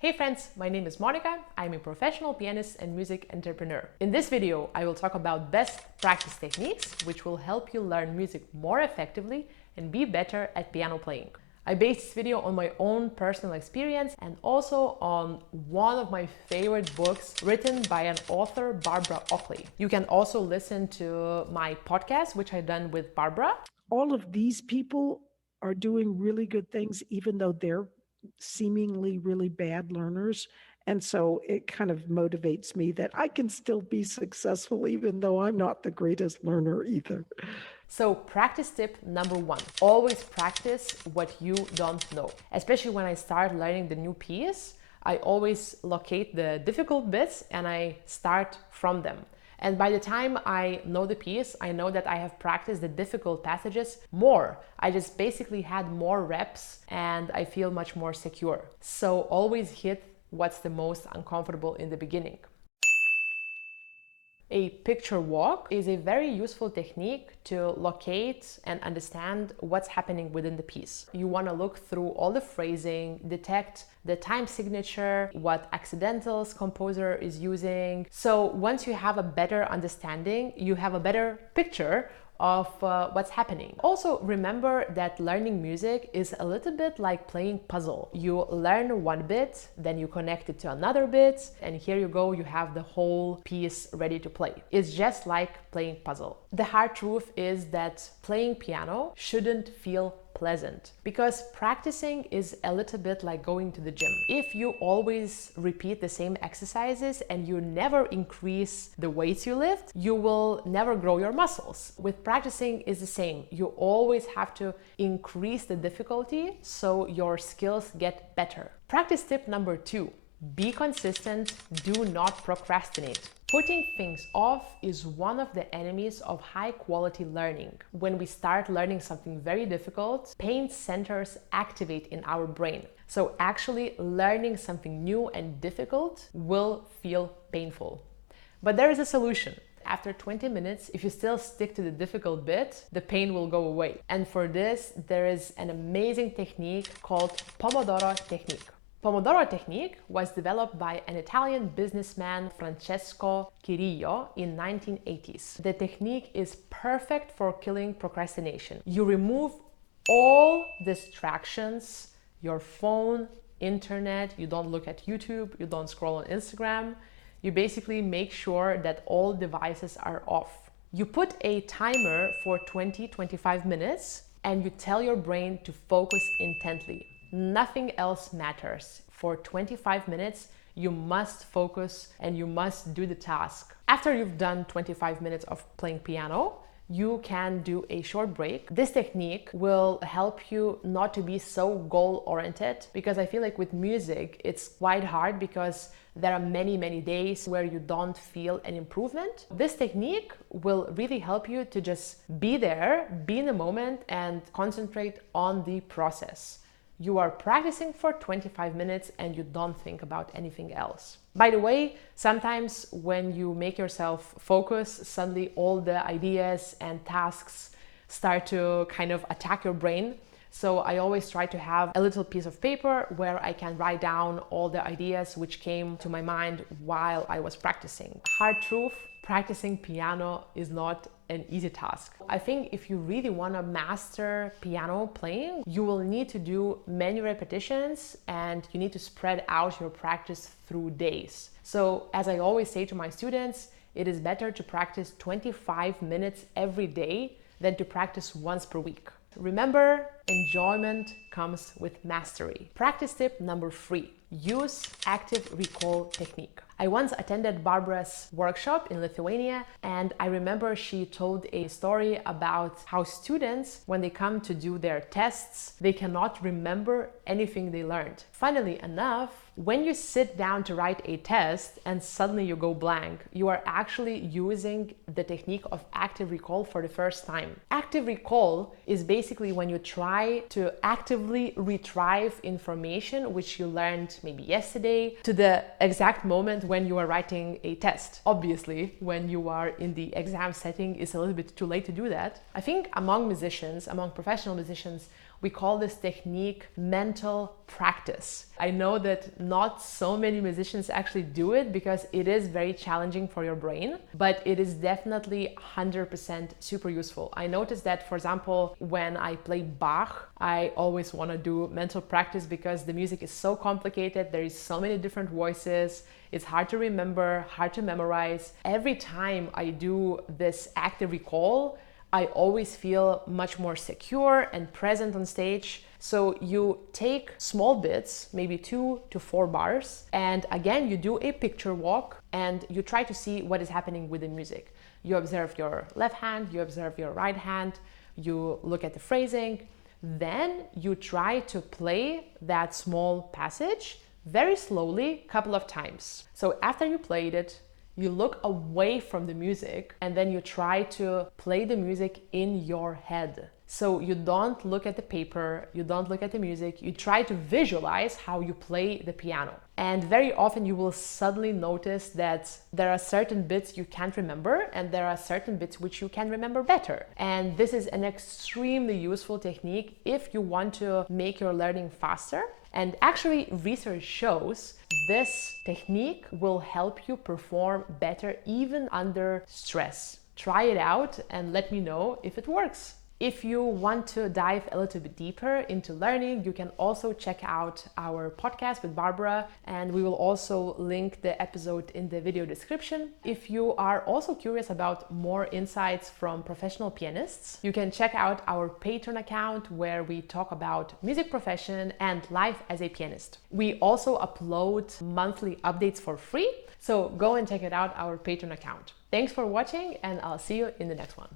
Hey friends, my name is Monica. I'm a professional pianist and music entrepreneur. In this video, I will talk about best practice techniques which will help you learn music more effectively and be better at piano playing. I based this video on my own personal experience and also on one of my favorite books written by an author, Barbara Oakley. You can also listen to my podcast, which I've done with Barbara. All of these people are doing really good things, even though they're seemingly really bad learners. And so it kind of motivates me that I can still be successful, even though I'm not the greatest learner either. So practice tip number one, always practice what you don't know. Especially when I start learning the new piece, I always locate the difficult bits and I start from them. And by the time I know the piece, I know that I have practiced the difficult passages more. I just basically had more reps and I feel much more secure. So always hit what's the most uncomfortable in the beginning. A picture walk is a very useful technique to locate and understand what's happening within the piece. You want to look through all the phrasing, detect the time signature, what accidentals composer is using. So once you have a better understanding, you have a better picture of what's happening. Also remember that learning music is a little bit like playing puzzle. You learn one bit, then you connect it to another bit, and here you go, you have the whole piece ready to play. It's just like playing puzzle. The hard truth is that playing piano shouldn't feel pleasant because practicing is a little bit like going to the gym. If you always repeat the same exercises and you never increase the weights you lift, you will never grow your muscles. With practicing is the same. You always have to increase the difficulty so your skills get better. Practice tip number two, be consistent, do not procrastinate. Putting things off is one of the enemies of high quality learning. When we start learning something very difficult, pain centers activate in our brain. So actually learning something new and difficult will feel painful. But there is a solution. After 20 minutes, if you still stick to the difficult bit, the pain will go away. And for this, there is an amazing technique called Pomodoro technique. Pomodoro technique was developed by an Italian businessman, Francesco Cirillo, in 1980s. The technique is perfect for killing procrastination. You remove all distractions, your phone, internet, you don't look at YouTube, you don't scroll on Instagram. You basically make sure that all devices are off. You put a timer for 20-25 minutes and you tell your brain to focus intently. Nothing else matters. For 25 minutes, you must focus and you must do the task. After you've done 25 minutes of playing piano, you can do a short break. This technique will help you not to be so goal-oriented, because I feel like with music, it's quite hard because there are many days where you don't feel an improvement. This technique will really help you to just be there, be in the moment, and concentrate on the process. You are practicing for 25 minutes and you don't think about anything else. By the way, sometimes when you make yourself focus, suddenly all the ideas and tasks start to kind of attack your brain. So I always try to have a little piece of paper where I can write down all the ideas which came to my mind while I was practicing. Hard truth, practicing piano is not an easy task. I think if you really want to master piano playing, you will need to do many repetitions and you need to spread out your practice through days. So as I always say to my students, it is better to practice 25 minutes every day than to practice once per week. Remember, enjoyment comes with mastery. Practice tip number three, use active recall technique. I once attended Barbara's workshop in Lithuania, and I remember she told a story about how students, when they come to do their tests, they cannot remember anything they learned. Funnily enough, when you sit down to write a test and suddenly you go blank, you are actually using the technique of active recall for the first time. Active recall is basically when you try to actively retrieve information which you learned maybe yesterday to the exact moment when you are writing a test. Obviously, when you are in the exam setting, it's a little bit too late to do that. I think among musicians, among professional musicians, We call this technique mental practice. I know that not so many musicians actually do it because it is very challenging for your brain, but it is definitely 100% super useful. I noticed that, for example, when I play Bach, I always want to do mental practice because the music is so complicated. There is so many different voices. It's hard to remember, hard to memorize. Every time I do this active recall, I always feel much more secure and present on stage. So you take small bits, maybe 2 to 4 bars, and again, you do a picture walk and you try to see what is happening with the music. You observe your left hand, you observe your right hand, you look at the phrasing, then you try to play that small passage very slowly, a couple of times. So after you played it, you look away from the music and then you try to play the music in your head. So you don't look at the paper, you don't look at the music, you try to visualize how you play the piano. And very often you will suddenly notice that there are certain bits you can't remember and there are certain bits which you can remember better. And this is an extremely useful technique if you want to make your learning faster. And actually, research shows this technique will help you perform better even under stress. Try it out and let me know if it works. If you want to dive a little bit deeper into learning, you can also check out our podcast with Barbara, and we will also link the episode in the video description. If you are also curious about more insights from professional pianists, you can check out our Patreon account where we talk about music profession and life as a pianist. We also upload monthly updates for free, so go and check it out, our Patreon account. Thanks for watching, and I'll see you in the next one.